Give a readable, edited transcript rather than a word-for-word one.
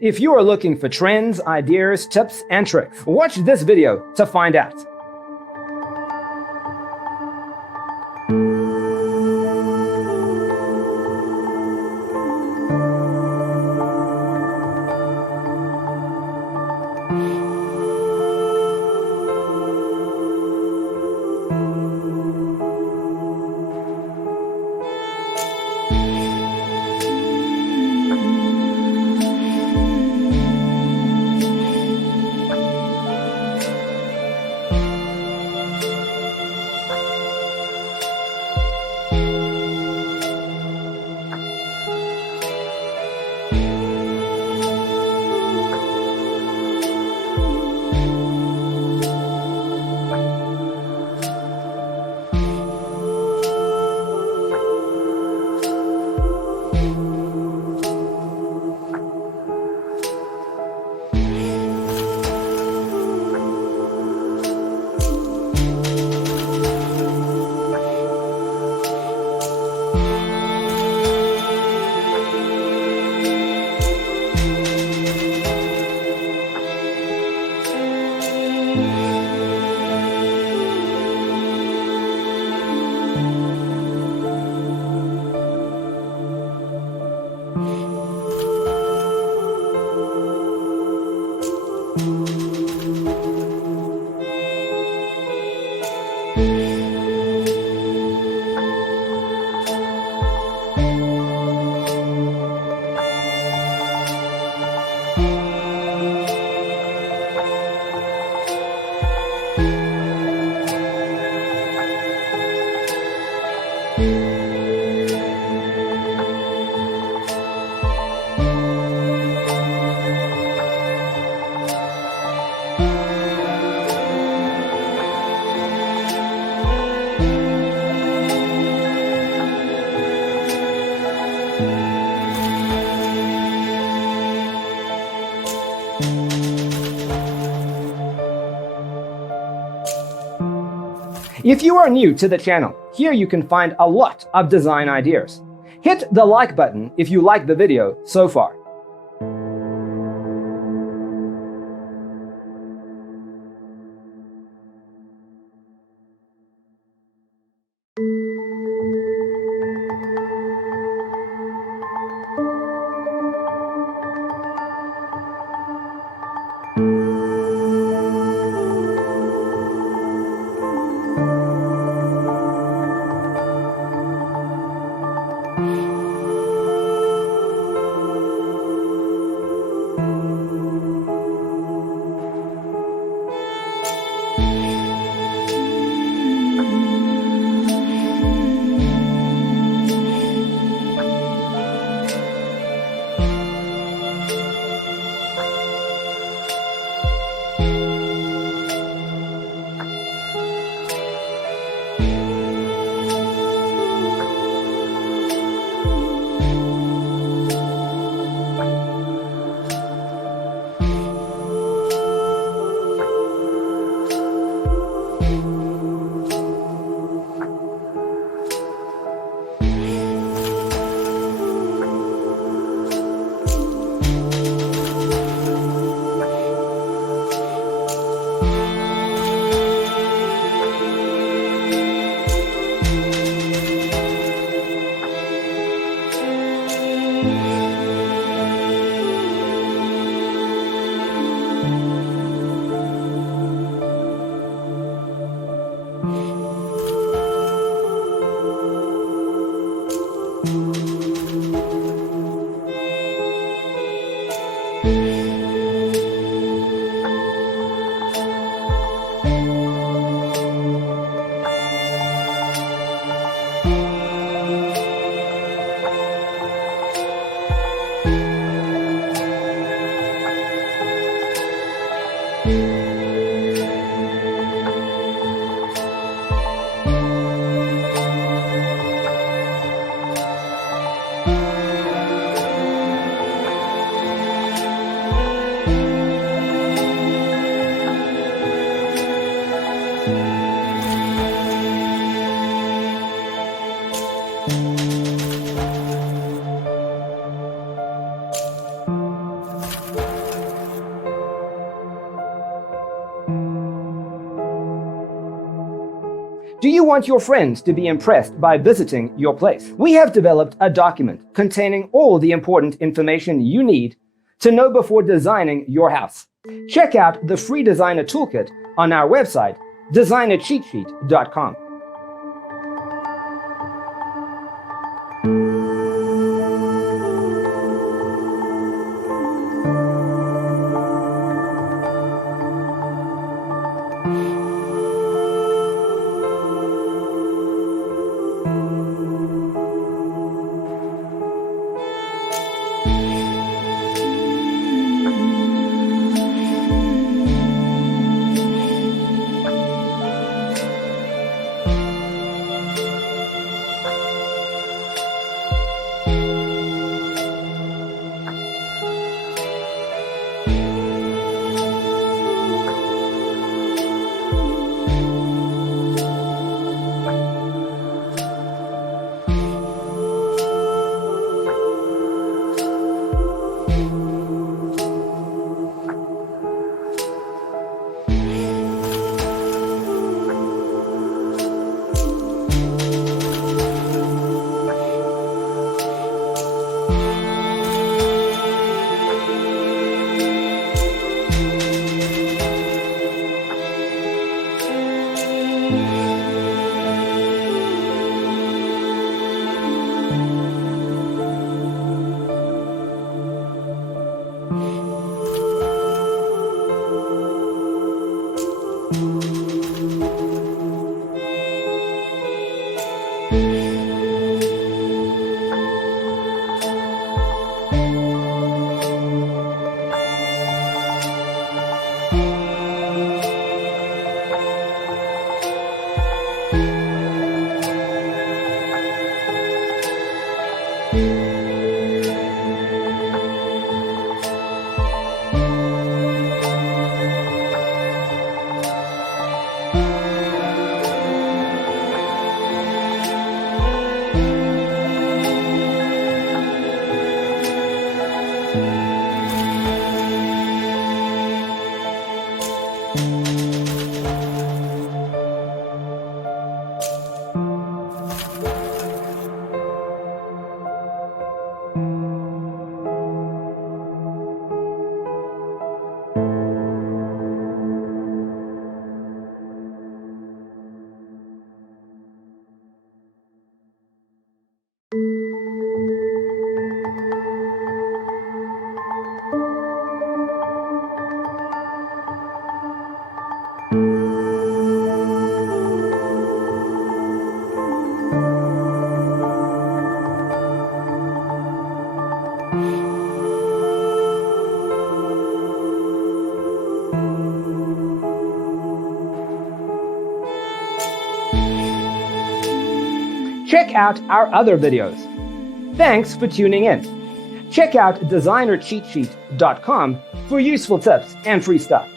If you are looking for trends, ideas, tips, and tricks, watch this video to find out. If you are new to the channel, here you can find a lot of design ideas. Hit the like button if you like the video so far. Do you want your friends to be impressed by visiting your place? We have developed a document containing all the important information you need to know before designing your house. Check out the free designer toolkit on our website, designercheatsheet.com. Check out our other videos. Thanks for tuning in. Check out designercheatsheet.com for useful tips and free stuff.